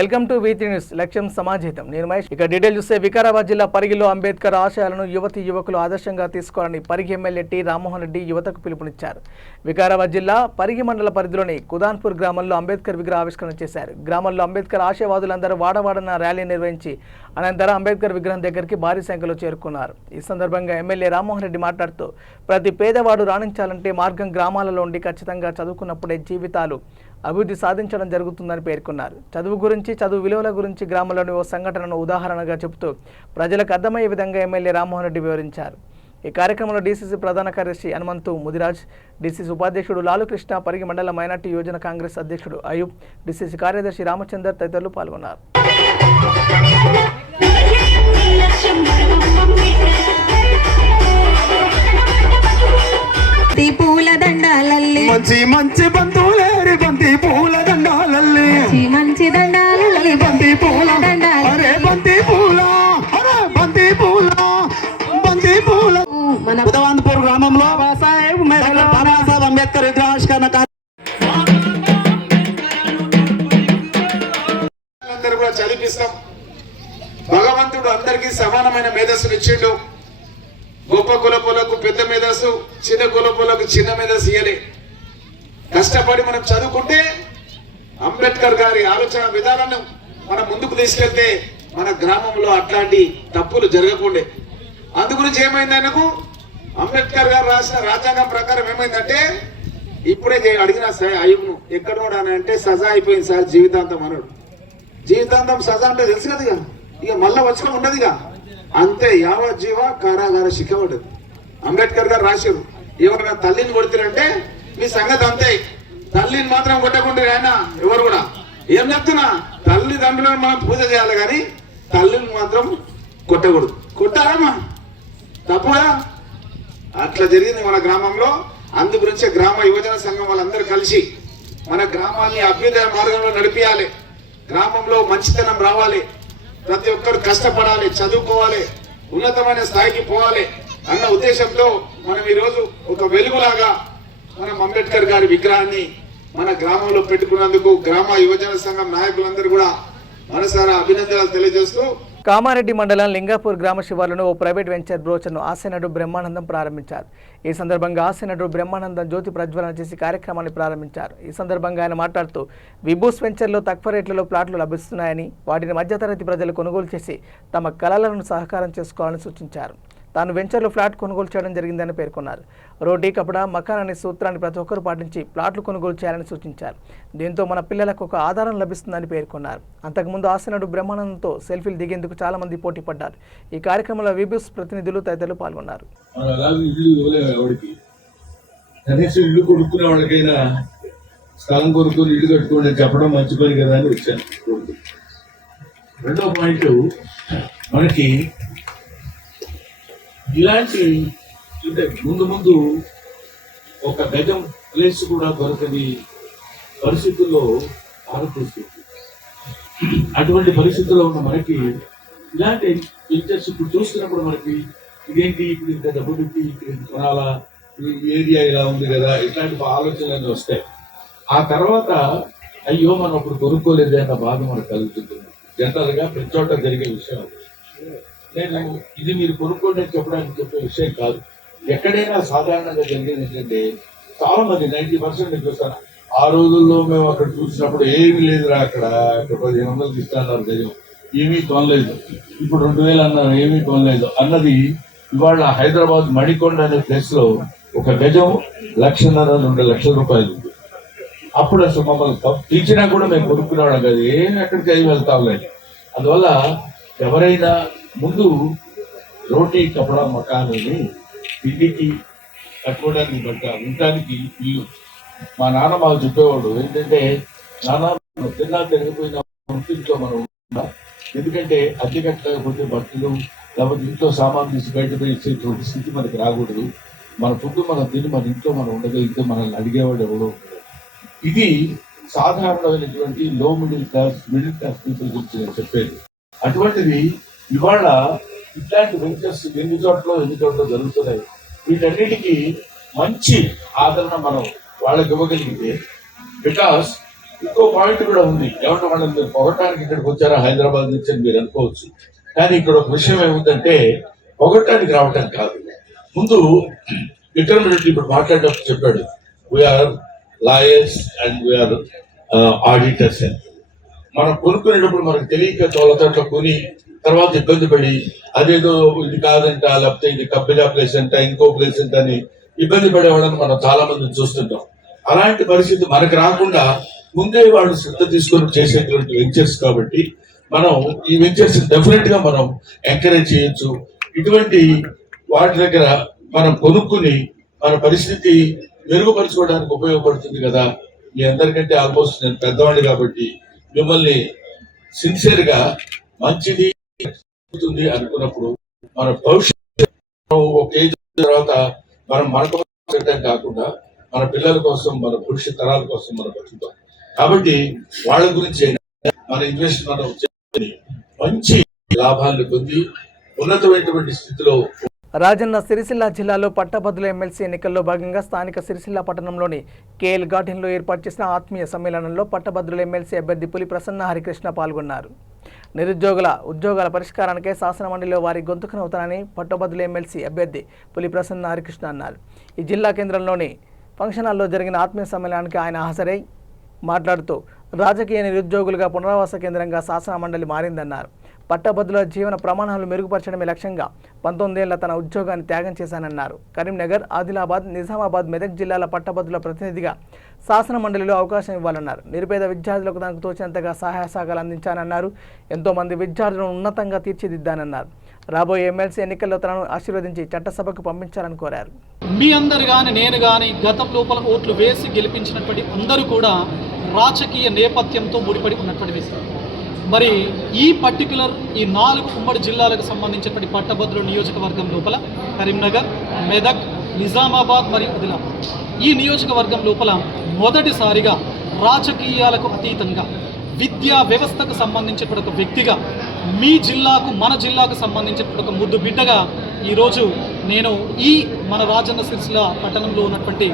Welcome to V3 news. లక్ష్యం సమాజహితం. నేను మహేష్. ఇక డీటెయిల్ చూస్తే వికారాబాద్ జిల్లా పరిగిలో అంబేద్కర్ ఆశయాలను యువకులు ఆదర్శంగా తీసుకోవాలని పరిగి ఎమ్మెల్యే టి రామ్మోహన్ రెడ్డి యువతకు పిలుపునిచ్చారు. వికారాబాద్ జిల్లా పరిగి మండల పరిధిలోని కుదాన్పూర్ గ్రామంలో అంబేద్కర్ విగ్రహ ఆవిష్కరణ చేశారు. గ్రామంలో అంబేద్కర్ ఆశయవాదులందరూ వాడవాడన ర్యాలీ నిర్వహించి అనంతరం అంబేద్కర్ విగ్రహం దగ్గరికి భారీ సంఖ్యలో చేరుకున్నారు. ఈ సందర్భంగా ఎమ్మెల్యే రామ్మోహన్ రెడ్డి మాట్లాడుతూ ప్రతి పేదవాడు రాణించాలంటే మార్గం గ్రామాలలో ఉండి ఖచ్చితంగా చదువుకున్నప్పుడే జీవితాలు అభివృద్ధి సాధించడం జరుగుతుందని పేర్కొన్నారు. చదువు విలువల గురించి గ్రామంలోని ఓ సంఘటనను ఉదాహరణగా చెబుతూ ప్రజలకు అర్థమయ్యే విధంగా ఎమ్మెల్యే రామ్మోహన్ రెడ్డి వివరించారు. ఈ కార్యక్రమంలో డీసీసీ ప్రధాన కార్యదర్శి హనుమంతు ముదిరాజ్, డీసీసీ ఉపాధ్యక్షుడు లాలుకృష్ణ, పరిగి మండల మైనార్టీ యోజన కాంగ్రెస్ అధ్యక్షుడు అయూబ్, డీసీసీ కార్యదర్శి రామచందర్ తదితరులు పాల్గొన్నారు. పూల దండాలల్లి మంచి బంధువులేరి బంతి పూల దండాలల్లి మంచి దండాలల్లి బంతి పూల దండాలు అరే బంతి పూల మన కుదాన్పూర్ గ్రామంలో బాబాసాహెబ్ అంబేద్కర్ విగ్రహావిష్కరణ అందరూ కూడా చదివిస్తాం. భగవంతుడు అందరికీ సమానమైన మేధస్సును ఇచ్చిండు. గొప్ప కులపులకు పెద్ద మేధస్సు, చిన్న కులపులకు చిన్న మేధస్సు ఇయ్యలే. కష్టపడి మనం చదువుకుంటే అంబేద్కర్ గారి ఆలోచన విధానాన్ని మనం ముందుకు తీసుకెళ్తే మన గ్రామంలో అట్లాంటి తప్పులు జరగకుండే. అందుగురించి ఏమైంది, ఆయనకు అంబేద్కర్ గారు రాసిన రాజ్యాంగం ప్రకారం ఏమైందంటే, ఇప్పుడే అడిగిన అయ్యను ఎక్కడోడా అంటే సజా అయిపోయింది సార్, జీవితాంతం అన్నాడు. జీవితాంతం సజా అంటే తెలుసు కదిగా, ఇక మళ్ళా వచ్చడం ఉండదుగా, అంతే యావజ్జీవ కారాగార శిక్ష పడ్డది. అంబేద్కర్ గారు రాశారు, ఎవరైనా తల్లిని కొడుతారంటే మీ సంగతి అంతే, తల్లిని మాత్రం కొట్టకుండా ఆయన ఎవరు కూడా. ఏం చెప్తున్నా, తల్లిదండ్రులను మనం పూజ చేయాలి కానీ తల్లిని మాత్రం కొట్టకూడదు. కొట్టారమ్మా తప్పుగా అట్లా జరిగింది మన గ్రామంలో. అందు గురించే గ్రామ యువజన సంఘం వాళ్ళందరూ కలిసి మన గ్రామాన్ని అభ్యుదయ మార్గంలో నడిపియాలి. గ్రామంలో మంచితనం రావాలి, ప్రతి ఒక్కరు కష్టపడాలి, చదువుకోవాలి, ఉన్నతమైన స్థాయికి పోవాలి అన్న ఉద్దేశంతో మనం ఈరోజు ఒక వెలుగులాగా మనం అంబేద్కర్ గారి విగ్రహాన్ని మన గ్రామంలో పెట్టుకున్నందుకు గ్రామ యువజన సంఘం నాయకులందరూ కూడా మనసారా అభినందనలు తెలియజేస్తూ, కామారెడ్డి మండలం లింగాపూర్ గ్రామ శివార్లను ఓ ప్రైవేట్ వెంచర్ బ్రోచర్ను ఆశయనటుడు బ్రహ్మానందం ప్రారంభించారు. ఈ సందర్భంగా ఆశయనటుడు బ్రహ్మానందం జ్యోతి ప్రజ్వలన చేసి కార్యక్రమాన్ని ప్రారంభించారు. ఈ సందర్భంగా ఆయన మాట్లాడుతూ విభూస్ వెంచర్లో తక్కువ రేట్లలో ప్లాట్లు లభిస్తున్నాయని, వాటిని మధ్యతరగతి ప్రజలు కొనుగోలు చేసి తమ కళలను సహకారం చేసుకోవాలని సూచించారు. తాను వెంచర్లో ఫ్లాట్ కొనుగోలు చేయడం జరిగిందని పేర్కొన్నారు. రోటీ కపడా మకాన్ అనే సూత్రాన్ని ప్రతి ఒక్కరూ పాటించి ప్లాట్లు కొనుగోలు చేయాలని సూచించారు. దీంతో మన పిల్లలకు ఒక ఆధారం లభిస్తుందని పేర్కొన్నారు. అంతకుముందు ఆశయనటుడు బ్రహ్మానందంతో సెల్ఫీలు దిగేందుకు చాలా మంది పోటీ పడ్డారు. ఈ కార్యక్రమంలో విబిస్ ప్రతినిధులు తదితరులు పాల్గొన్నారు. ఇల్లు కొనుక్కునే వాళ్ళకైనా స్థలం కొనుక్కొని ఇల్లు కట్టుకోండి చెప్పడం మంచి పని కదా అని వచ్చాను. రెండో పాయింట్, మనకి ఇలాంటి అంటే ముందు ఒక గజం ప్లేస్ కూడా దొరకని పరిస్థితుల్లో ఆలోచిస్తుంది. అటువంటి పరిస్థితుల్లో ఉన్న మనకి ఇలాంటి ఇంట్రెస్ట్ ఇప్పుడు చూస్తున్నప్పుడు మనకి ఇదేంటి, ఇప్పుడు ఇంత డబ్బు పెట్టి ఇక్కడ కొనాలా, ఈ ఏరియా ఇలా ఉంది కదా, ఇట్లాంటి ఆలోచనలు వస్తాయి. ఆ తర్వాత అయ్యో మనం ఇప్పుడు కొనుక్కోలేదు అన్న బాధ మనకు కలుగుతుంది. జనరల్గా ప్రతి చోట జరిగే విషయం. నేను ఇది మీరు కొనుక్కోండి అని చెప్పే విషయం కాదు. ఎక్కడైనా సాధారణంగా జరిగేది ఏంటంటే, చాలా మంది 90% చూస్తాను, ఆ రోజుల్లో మేము అక్కడ చూసినప్పుడు ఏమీ లేదురా, అక్కడ 1500 ఇస్తున్నారు గజం, ఏమీ కొనలేదు, ఇప్పుడు 2000 అన్నారు, ఏమీ కొనలేదు అన్నది ఇవాళ హైదరాబాద్ మణికొండ అనే ప్లేస్ లో ఒక గజం 1,50,000 2 లక్షల. అప్పుడు అసలు మమ్మల్ని పిలిచినా కూడా మేము కొనుక్కునేవాళ్ళం కాదు, ఏమి ఎక్కడికి అయి వెళ్తాంలే. అందువల్ల ఎవరైనా ముందు రోటీ కపడా మకాన్ని తిండికి కట్టుకోవడానికి బట్ట ఉండటానికి ఇల్లు. మా నాన్న మాకు చెప్పేవాడు ఏంటంటే, నాన్న తిన్నా తిరిగిపోయిన ఇంట్లో మనం ఉందా, ఎందుకంటే అద్దె కట్టకపోతే బట్టలు లేకపోతే ఇంట్లో సామాన్ తీసి బయటపోయి ఇచ్చేటువంటి స్థితి మనకి రాకూడదు. మన ఫుడ్ మనం తిని మన ఇంట్లో మనం ఉండగలిగితే మనల్ని అడిగేవాడు ఎవడో ఉండదు. ఇది సాధారణమైనటువంటి మిడిల్ క్లాస్ పీపుల్ గురించి నేను చెప్పేది. అటువంటిది ఇవాళ ఇట్లాంటి వెంచర్స్ ఎన్ని చోట్ల జరుగుతున్నాయి. వీటన్నిటికీ మంచి ఆదరణ మనం వాళ్ళకి ఇవ్వగలిగితే, బికాస్ ఇంకో పాయింట్ కూడా ఉంది. ఏమంటే వాళ్ళని మీరు పొగటానికి ఇక్కడికి వచ్చారా హైదరాబాద్ నుంచి అని మీరు అనుకోవచ్చు. కానీ ఇక్కడ ఒక విషయం ఏముందంటే పొగటానికి రావటం కాదు. ముందు విక్రమ్ రెడ్డి ఇప్పుడు మాట్లాడేటప్పుడు చెప్పాడు, we are lawyers and we are auditors అని. మనం కొనుక్కునేటప్పుడు మనకు తెలియక తోటలో కొని తర్వాత ఇబ్బంది పడి అదేదో ఇది కాదంట, లేకపోతే ఇది కబ్బిలా ప్లేస్ అంట, ఇంకో ప్లేస్ అంట అని ఇబ్బంది పడేవాళ్ళని మనం చాలా మందిని చూస్తుంటాం. అలాంటి పరిస్థితి మనకు రాకుండా ముందే వాళ్ళు శ్రద్ధ తీసుకొని చేసేటువంటి వెంచర్స్ కాబట్టి మనం ఈ వెంచర్స్ డెఫినెట్ గా మనం ఎంకరేజ్ చేయొచ్చు. ఇటువంటి వాటి దగ్గర మనం కొనుక్కుని మన పరిస్థితి మెరుగుపరచుకోవడానికి ఉపయోగపడుతుంది కదా. మీ అందరికంటే ఆల్మోస్ట్ నేను పెద్దవాడిని కాబట్టి మిమ్మల్ని సిన్సియర్ గా మంచిది అవుతుంది అనుకున్నప్పుడు మన భవిష్యత్తు ఒక ఏజ్ తర్వాత మనం మనకు కాకుండా మన పిల్లల కోసం, మన భవిష్యత్ తరాల కోసం మనం బతుకుతాం. కాబట్టి వాళ్ళ గురించి మన ఇన్వెస్ట్ మనం మంచి లాభాలను పొంది ఉన్నతమైనటువంటి స్థితిలో. రాజన్న సిరిసిల్ల జిల్లాలో పట్టభద్రుల ఎమ్మెల్సీ ఎన్నికల్లో భాగంగా స్థానిక సిరిసిల్ల పట్టణంలోని కేఎల్ గార్డెన్లో ఏర్పాటు చేసిన ఆత్మీయ సమ్మేళనంలో పట్టభద్రుల ఎమ్మెల్సీ అభ్యర్థి పులి ప్రసన్న హరికృష్ణ పాల్గొన్నారు. నిరుద్యోగుల ఉద్యోగాల పరిష్కారానికే శాసనమండలిలో వారి గొంతుకనవుతానని పట్టభద్రుల ఎమ్మెల్సీ అభ్యర్థి పులి ప్రసన్న హరికృష్ణ అన్నారు. ఈ జిల్లా కేంద్రంలోని ఫంక్షన్ హాల్లో జరిగిన ఆత్మీయ సమ్మేళనానికి ఆయన హాజరై మాట్లాడుతూ రాజకీయ నిరుద్యోగులుగా పునరావాస కేంద్రంగా శాసనమండలి మారిందన్నారు. పట్టభద్రుల జీవన ప్రమాణాలు మెరుగుపరచడమే లక్ష్యంగా 19 ఏళ్ల తన ఉద్యోగాన్ని త్యాగం చేశానన్నారు. కరీంనగర్, ఆదిలాబాద్, నిజామాబాద్, మెదక్ జిల్లాల పట్టభద్రుల ప్రతినిధిగా శాసన మండలిలో అవకాశం ఇవ్వాలన్నారు. నిరుపేద విద్యార్థులకు తనకు తోచినంతగా సహాయ సహకారాలు అందించానన్నారు. ఎంతో మంది విద్యార్థులను ఉన్నతంగా తీర్చిదిద్దానన్నారు. రాబోయే ఎమ్మెల్సీ ఎన్నికల్లో తనను ఆశీర్వదించి చట్టసభకు పంపించాలని కోరారు. మీ అందరు కానీ నేను కానీ గతం లోపల ఓట్లు వేసి గెలిపించినటువంటి అందరూ కూడా రాజకీయ నేపథ్యంతో ముడిపడి ఉన్నటువంటి వ్యక్తులు. మరి ఈ పర్టికులర్ ఈ 4 ఉమ్మడి జిల్లాలకు సంబంధించినటువంటి పట్టభద్రుల నియోజకవర్గం లోపల కరీంనగర్, మెదక్, నిజామాబాద్ మరియు ఆదిలాబాద్ ఈ నియోజకవర్గం లోపల మొదటిసారిగా రాజకీయాలకు అతీతంగా విద్యా వ్యవస్థకు సంబంధించిన ఒక వ్యక్తిగా మీ జిల్లాకు మన జిల్లాకు సంబంధించిన ఒక ముద్దు బిడ్డగా ఈరోజు నేను ఈ మన రాజన్న సిరిసిల్ల పట్టణంలో ఉన్నటువంటి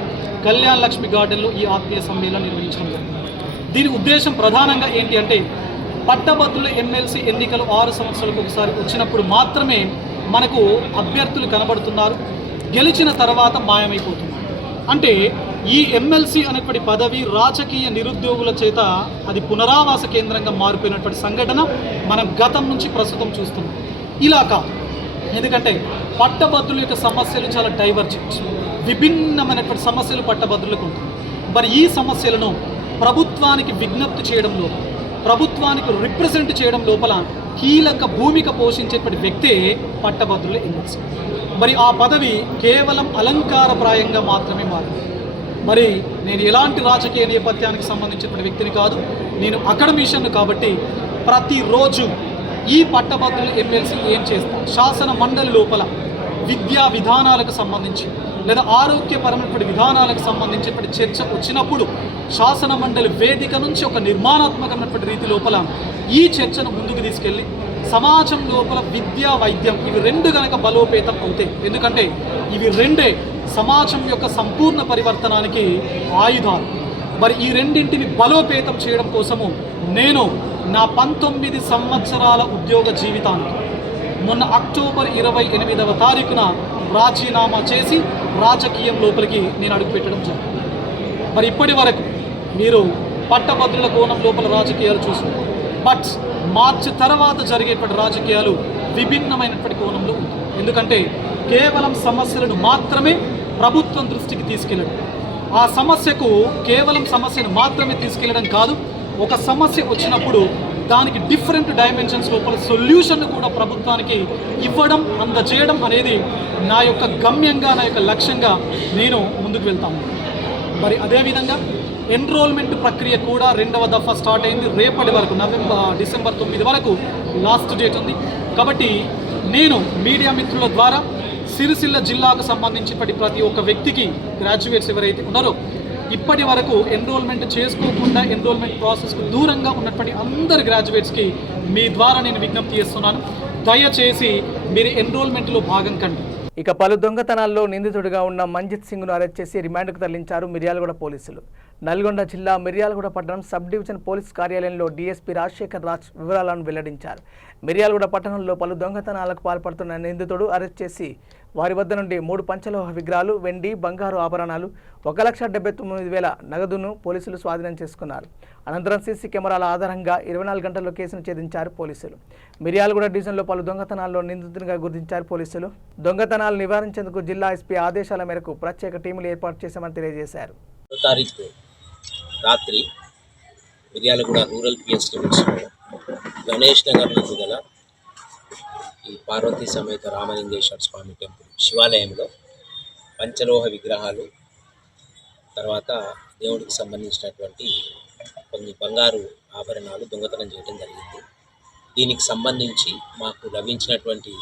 కళ్యాణ్ లక్ష్మి గార్డెన్లో ఈ ఆత్మీయ సమ్మేళనం నిర్వహించడం జరిగింది. దీని ఉద్దేశం ప్రధానంగా ఏంటి అంటే పట్టభద్రుల ఎమ్మెల్సీ ఎన్నికలు 6 సంవత్సరాలకు ఒకసారి వచ్చినప్పుడు మాత్రమే మనకు అభ్యర్థులు కనబడుతున్నారు, గెలిచిన తర్వాత మాయమైపోతున్నారు. అంటే ఈ ఎమ్మెల్సీ అనేటువంటి పదవి రాజకీయ నిరుద్యోగుల చేత అది పునరావాస కేంద్రంగా మారిపోయినటువంటి సంఘటన మనం గతం నుంచి ప్రస్తుతం చూస్తున్నాం. ఇలా కాదు, ఎందుకంటే పట్టభద్రుల యొక్క సమస్యలు చాలా డైవర్జెంట్, విభిన్నమైనటువంటి సమస్యలు పట్టభద్రులకు ఉంటుంది. మరి ఈ సమస్యలను ప్రభుత్వానికి విజ్ఞప్తి చేయడంలో, ప్రభుత్వానికి రిప్రజెంట్ చేయడం లోపల కీలక భూమిక పోషించేటువంటి వ్యక్తే పట్టభద్రుల ఎమ్మెల్సీ. మరి ఆ పదవి కేవలం అలంకారప్రాయంగా మాత్రమే మారింది. మరి నేను ఎలాంటి రాజకీయ నేపథ్యానికి సంబంధించిన వ్యక్తిని కాదు, నేను అకాడమిషియన్ కాబట్టి ప్రతిరోజు ఈ పట్టభద్రుల ఎమ్మెల్సీ ఏం చేస్తాం, శాసన మండలి లోపల విద్యా విధానాలకు సంబంధించి లేదా ఆరోగ్యపరమైనటువంటి విధానాలకు సంబంధించినటువంటి చర్చ వచ్చినప్పుడు శాసన మండలి వేదిక నుంచి ఒక నిర్మాణాత్మకమైనటువంటి రీతి లోపల ఈ చర్చను ముందుకు తీసుకెళ్ళి సమాజం లోపల విద్యా, వైద్యం ఇవి 2 కనుక బలోపేతం అవుతాయి. ఎందుకంటే ఇవి 2 సమాజం యొక్క సంపూర్ణ పరివర్తనానికి ఆయుధాలు. మరి ఈ రెండింటిని బలోపేతం చేయడం కోసము నేను నా 19 సంవత్సరాల ఉద్యోగ జీవితానికి మొన్న అక్టోబర్ 28వ తారీఖున రాజీనామా చేసి రాజకీయం లోపలికి నేను అడుగుపెట్టడం జరిగింది. మరి ఇప్పటి వరకు మీరు పట్టభద్రుల కోణం లోపల రాజకీయాలు చూస్తున్నారు. బట్ మార్చి తర్వాత జరిగేటువంటి రాజకీయాలు విభిన్నమైనటువంటి కోణంలో ఉంటుంది. ఎందుకంటే కేవలం సమస్యలను మాత్రమే ప్రభుత్వం దృష్టికి తీసుకెళ్ళడం, ఆ సమస్యకు కేవలం సమస్యను మాత్రమే తీసుకెళ్ళడం కాదు, ఒక సమస్య వచ్చినప్పుడు దానికి డిఫరెంట్ డైమెన్షన్స్ లోపల సొల్యూషన్ కూడా ప్రభుత్వానికి ఇవ్వడం, అందజేయడం అనేది నా యొక్క గమ్యంగా, నా యొక్క లక్ష్యంగా నేను ముందుకు వెళ్తాను. మరి అదేవిధంగా ఎన్రోల్మెంట్ ప్రక్రియ కూడా 2వ దఫా స్టార్ట్ అయింది. రేపటి వరకు డిసెంబర్ 9 వరకు లాస్ట్ డేట్ ఉంది. కాబట్టి నేను మీడియా మిత్రుల ద్వారా సిరిసిల్ల జిల్లాకు సంబంధించినటువంటి ప్రతి ఒక్క వ్యక్తికి, గ్రాడ్యుయేట్స్ ఎవరైతే ఉన్నారో ఇప్పటి వరకు ఎన్రోల్మెంట్ చేసుకోకుండా ఎన్రోల్మెంట్ ప్రాసెస్కు దూరంగా ఉన్నటువంటి అందరి గ్రాడ్యుయేట్స్కి మీ ద్వారా నేను విజ్ఞప్తి చేస్తున్నాను, దయచేసి మీరు ఎన్రోల్మెంట్లో భాగం కండి. ఇక పలు దొంగతనాల్లో నిందితుడిగా ఉన్న మంజిత్ సింగ్ను అరెస్ట్ చేసి రిమాండ్కు తరలించారు మిర్యాలగూడ పోలీసులు. నల్గొండ జిల్లా మిర్యాలగూడ పట్టణం సబ్ డివిజన్ పోలీస్ కార్యాలయంలో డీఎస్పీ రాజశేఖర్ రాజ్ వివరాలను వెల్లడించారు. మిర్యాలగూడ పట్టణంలో పలు దొంగతనాలకు పాల్పడుతున్న నిందితుడు అరెస్ట్ చేసి వారి వద్ద నుండి 3 పంచలోహ విగ్రహాలు, వెండి, బంగారు ఆభరణాలు, 1,79,000 నగదును పోలీసులు స్వాధీనం చేసుకున్నారు. అనంతరం సీసీ కెమెరాల ఆధారంగా 24 గంటల్లో కేసును ఛేదించారు పోలీసులు. మిర్యాలగూడ డివిజన్లో పలు దొంగతనాల్లో నిందితునిగా గుర్తించారు పోలీసులు. దొంగతనాలు నివారించేందుకు జిల్లా ఎస్పీ ఆదేశాల మేరకు ప్రత్యేక టీములు ఏర్పాటు చేశామని తెలియజేశారు. తారీఖు రాత్రి మిర్యాలగూడ రూరల్ పిఎస్ లిమిట్స్లో గణేష్ నగర్ నందు గల ఈ పార్వతీ సమేత రామలింగేశ్వర స్వామి టెంపుల్ శివాలయంలో పంచలోహ విగ్రహాలు, తర్వాత దేవుడికి సంబంధించినటువంటి కొన్ని బంగారు ఆభరణాలు దొంగతనం చేయడం జరిగింది. దీనికి సంబంధించి మాకు లభించినటువంటి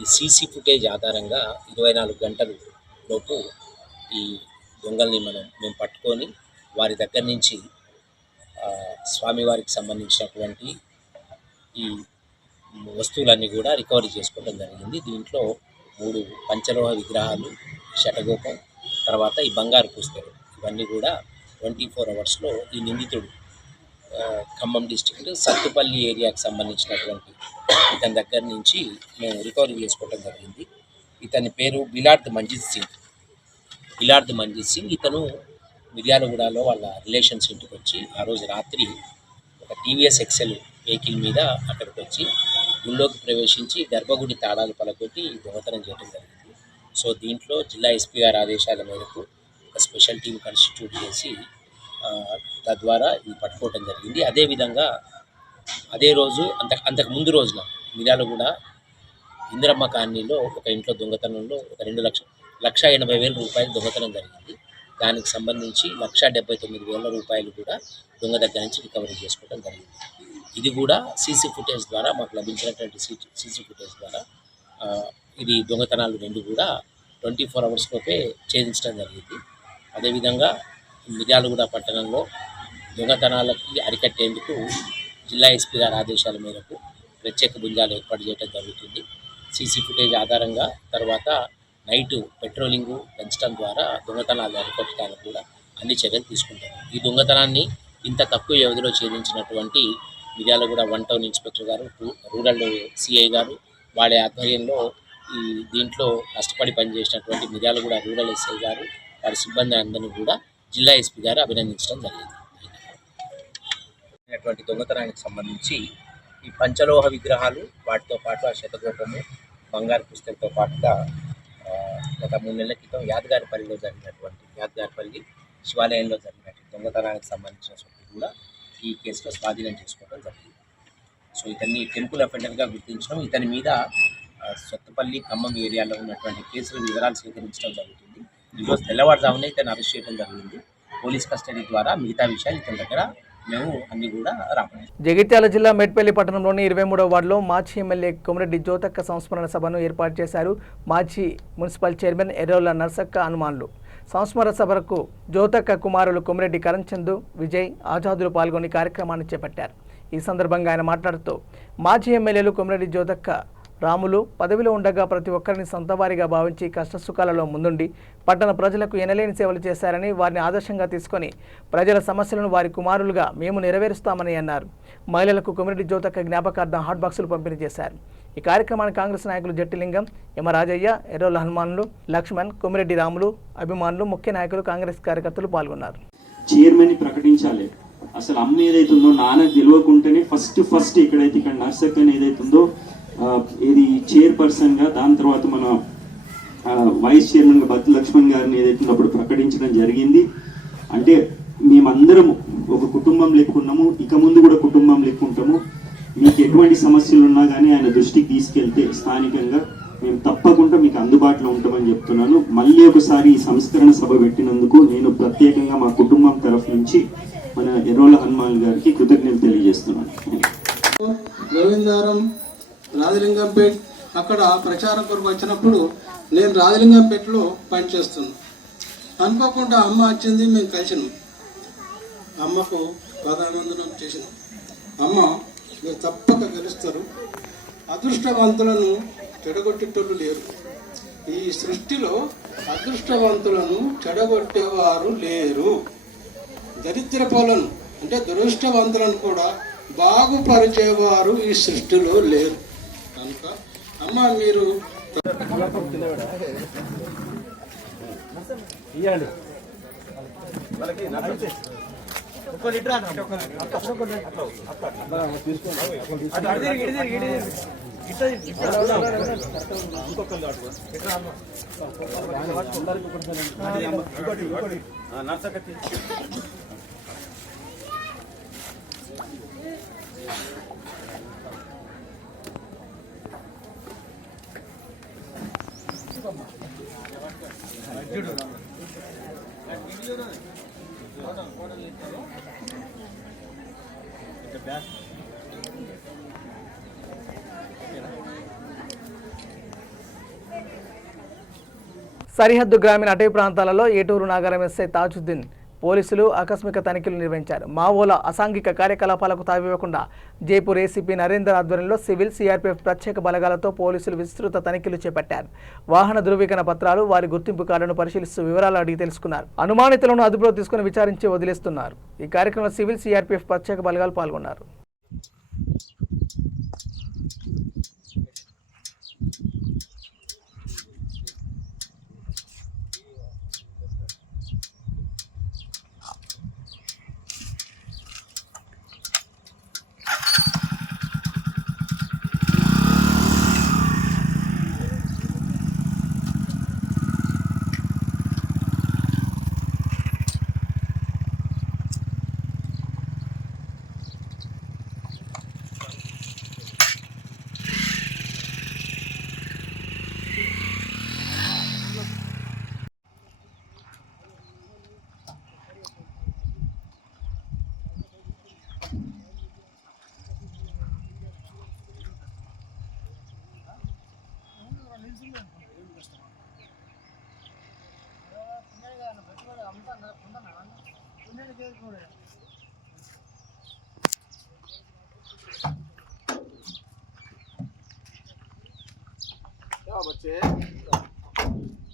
ఈ సీసీ ఫుటేజ్ ఆధారంగా 24 గంటల లోపు ఈ దొంగల్ని మేము పట్టుకొని వారి దగ్గర నుంచి స్వామివారికి సంబంధించినటువంటి ఈ వస్తువులన్నీ కూడా రికవరీ చేసుకోవడం జరిగింది. దీంట్లో 3 పంచలోహ విగ్రహాలు, శటగోపం, తర్వాత ఈ బంగారు పుస్తకం, ఇవన్నీ కూడా 24 అవర్స్లో ఈ నిందితుడు ఖమ్మం డిస్ట్రిక్ట్ సత్తుపల్లి ఏరియాకి సంబంధించినటువంటి ఇతని దగ్గర నుంచి మేము రికవరీ చేసుకోవడం జరిగింది. ఇతని పేరు బిలార్ద్ మంజిత్ సింగ్. ఇతను మిర్యాలగూడలో వాళ్ళ రిలేషన్స్ ఇంటికి వచ్చి ఆ రోజు రాత్రి ఒక టీవీఎస్ ఎక్సెల్ వెహికల్ మీద అక్కడికి వచ్చి గుళ్ళోకి ప్రవేశించి గర్భగుడి తాళాలు పలకొట్టి దొంగతనం చేయడం జరిగింది. సో దీంట్లో జిల్లా ఎస్పీ గారి ఆదేశాల మేరకు ఒక స్పెషల్ టీం కాన్స్టిట్యూట్ చేసి తద్వారా ఇది పట్టుకోవడం జరిగింది. అదేవిధంగా అదే రోజు అంతకు ముందు రోజున మిర్యాలగూడ ఇందిరమ్మ కాలనీలో ఒక ఇంట్లో దొంగతనంలో ఒక 2,80,000 రూపాయలు దొంగతనం జరిగింది. దానికి సంబంధించి 1,79,000 రూపాయలు కూడా దొంగ దగ్గర నుంచి రికవరీ చేసుకోవడం జరిగింది. ఇది కూడా సీసీ ఫుటేజ్ ద్వారా మాకు లభించినటువంటి సీసీ ఫుటేజ్ ద్వారా ఇది దొంగతనాలు 2 కూడా 24 అవర్స్లోపే ఛేదించడం జరిగింది. అదేవిధంగా మిర్యాలగూడ పట్టణంలో దొంగతనాలకి అరికట్టేందుకు జిల్లా ఎస్పీ గారి ఆదేశాల మేరకు ప్రత్యేక బృందాలు ఏర్పాటు చేయడం జరుగుతుంది. సీసీ ఫుటేజ్ ఆధారంగా తర్వాత నైటు పెట్రోలింగు పెంచడం ద్వారా దొంగతనాలు అరికట్టడానికి కూడా అన్ని చర్యలు తీసుకుంటారు. ఈ దొంగతనాన్ని ఇంత తక్కువ వ్యవధిలో ఛేదించినటువంటి మిర్యాలగూడ 1 టౌన్ ఇన్స్పెక్టర్ గారు, రూరల్ సిఐ గారు, వాళ్ళ ఆధ్వర్యంలో ఈ దీంట్లో కష్టపడి పనిచేసినటువంటి మిర్యాలగూడ రూరల్ ఎస్ఐ గారు, వారి సిబ్బంది అందరినీ కూడా జిల్లా ఎస్పీ గారు అభినందించడం జరిగింది. దొంగతనానికి సంబంధించి ఈ పంచలోహ విగ్రహాలు, వాటితో పాటు ఆ శతగోపము, బంగారు పుస్తకంతో పాటుగా గత 3 నెలల క్రితం యాదగారిపల్లి శివాలయంలో జరిగినటువంటి దొంగతనానికి సంబంధించిన సొత్తు కూడా ఈ కేసులో స్వాధీనం చేసుకోవడం జరిగింది. సో ఇతన్ని టెంపుల్ అఫెండర్గా గుర్తించడం, ఇతని మీద సొత్తుపల్లి ఖమ్మం ఏరియాలో ఉన్నటువంటి కేసుల వివరాలు సేకరించడం జరుగుతుంది. ఈరోజు తెల్లవారుజామునే ఇతను అరెస్ట్ చేయడం జరిగింది. పోలీస్ కస్టడీ ద్వారా మిగతా విషయాలు ఇతని దగ్గర మేము అన్ని కూడా రాబోయే. జగిత్యాల జిల్లా మెట్పల్లి పట్టణంలోని 23వ వార్డులో మాజీ ఎమ్మెల్యే కొమిరెడ్డి జ్యోతక్క సంస్మరణ సభను ఏర్పాటు చేశారు. మాజీ మున్సిపల్ చైర్మన్ ఎర్రోల నర్సక్క అనుమానులు. సంస్మరణ సభకు జ్యోతక్క కుమారులు కొమిరెడ్డి కరణ్చంద్, విజయ్, ఆజాదులు పాల్గొని కార్యక్రమాన్ని చేపట్టారు. ఈ సందర్భంగా ఆయన మాట్లాడుతూ మాజీ ఎమ్మెల్యేలు కొమిరెడ్డి జ్యోతక్క, రాములు పదవిలో ఉండగా ప్రతి ఒక్కరిని సొంతవారిగా భావించి కష్టసుఖాలలో ముందుండి పట్టణ ప్రజలకు ఎనలేని సేవలు చేశారని, వారిని ఆదర్శంగా తీసుకొని ప్రజల సమస్యలను వారి కుమారులుగా మేము నెరవేరుస్తామని అన్నారు. మహిళలకు కొమిరెడ్డి జ్యోతక్క జ్ఞాపకార్థం హాట్ బాక్సులు పంపిణీ చేశారు. ఈ కార్యక్రమానికి కాంగ్రెస్ నాయకులు జట్టిలింగం, ఎమ రాజయ్య, ఎర్రోల హనుమానులు, లక్ష్మణ్, కొమిరెడ్డి రాములు, అభిమానులు, ముఖ్య నాయకులు, కాంగ్రెస్ కార్యకర్తలు పాల్గొన్నారు. చైర్మన్ ప్రకటించాలి. అసలు అమ్మ ఏదైతుందో నాన్నకు తెలియకుంటేనే ఫస్ట్ ఇక్కడ నర్సక్కని ఏదైతుందో ఇది చైర్పర్సన్ గా, దాని తర్వాత మన వైస్ చైర్మన్ గా బత్తి లక్ష్మణ్ గారిని ఏదైతుందో అప్పుడు ప్రకటించడం జరిగింది. అంటే మేమందరం ఒక కుటుంబం లెక్కున్నాము, ఇక ముందు కూడా కుటుంబం లెక్కుంటాము. మీకు ఎటువంటి సమస్యలు ఉన్నా కానీ ఆయన దృష్టికి తీసుకెళ్తే స్థానికంగా మేము తప్పకుండా మీకు అందుబాటులో ఉంటామని చెప్తున్నాను. మళ్ళీ ఒకసారి ఈ సంస్కరణ సభ పెట్టినందుకు నేను ప్రత్యేకంగా మా కుటుంబం తరఫు నుంచి మన ఎర్రోల హనుమాన్ గారికి కృతజ్ఞతలు తెలియజేస్తున్నాను. గోవిందారం రాజలింగంపేట్ అక్కడ ప్రచారం కొరకు వచ్చినప్పుడు నేను రాజలింగంపేటలో పనిచేస్తున్నాను. అనుకోకుండా అమ్మ వచ్చింది, మేము కలిసినాం. అమ్మకు ప్రధానవందనం చేసినాం. అమ్మ మీరు తప్పక గెలుస్తారు, అదృష్టవంతులను చెడగొట్టేటోళ్ళు లేరు. ఈ సృష్టిలో అదృష్టవంతులను చెడగొట్టేవారు లేరు. దరిద్రపులను అంటే దురదృష్టవంతులను కూడా బాగుపరిచేవారు ఈ సృష్టిలో లేరు. కనుక అమ్మ మీరు సరిహద్దు గ్రామీణ అటవీ ప్రాంతాలలో ఏటూరు నాగరం ఎస్ఐ తాజుద్దీన్ పోలీసులు ఆకస్మిక తనిఖీలు నిర్వహించారు. మావోల అసాంఘిక కార్యకలాపాలకు తావివ్వకుండా జైపూర్ ఏసీపీ నరేందర్ ఆధ్వర్యంలో సివిల్ సిఆర్పీఎఫ్ ప్రత్యేక బలగాలతో పోలీసులు విస్తృత తనిఖీలు చేపట్టారు. వాహన ధృవీకరణ పత్రాలు, వారి గుర్తింపు కార్డులను పరిశీలిస్తూ వివరాలు అడిగి తెలుసుకున్నారు. అనుమానితులను అదుపులో తీసుకుని విచారించి వదిలేస్తున్నారు. ఈ కార్యక్రమంలో సివిల్ సిఆర్పీఎఫ్ ప్రత్యేక బలగాలు పాల్గొన్నారు.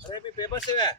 अरे भी पेपर से है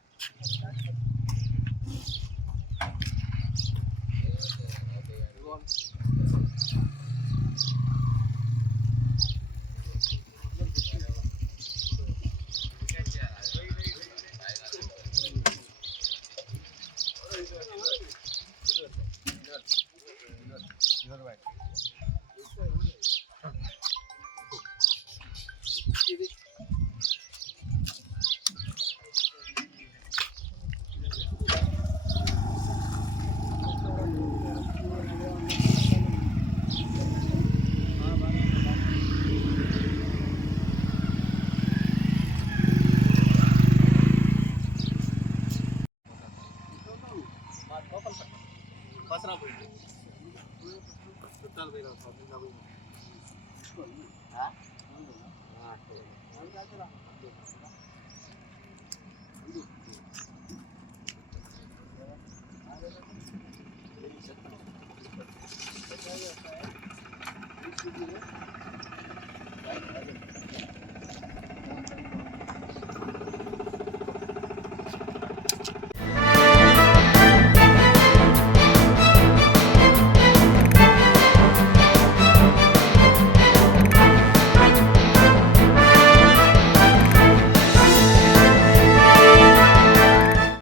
है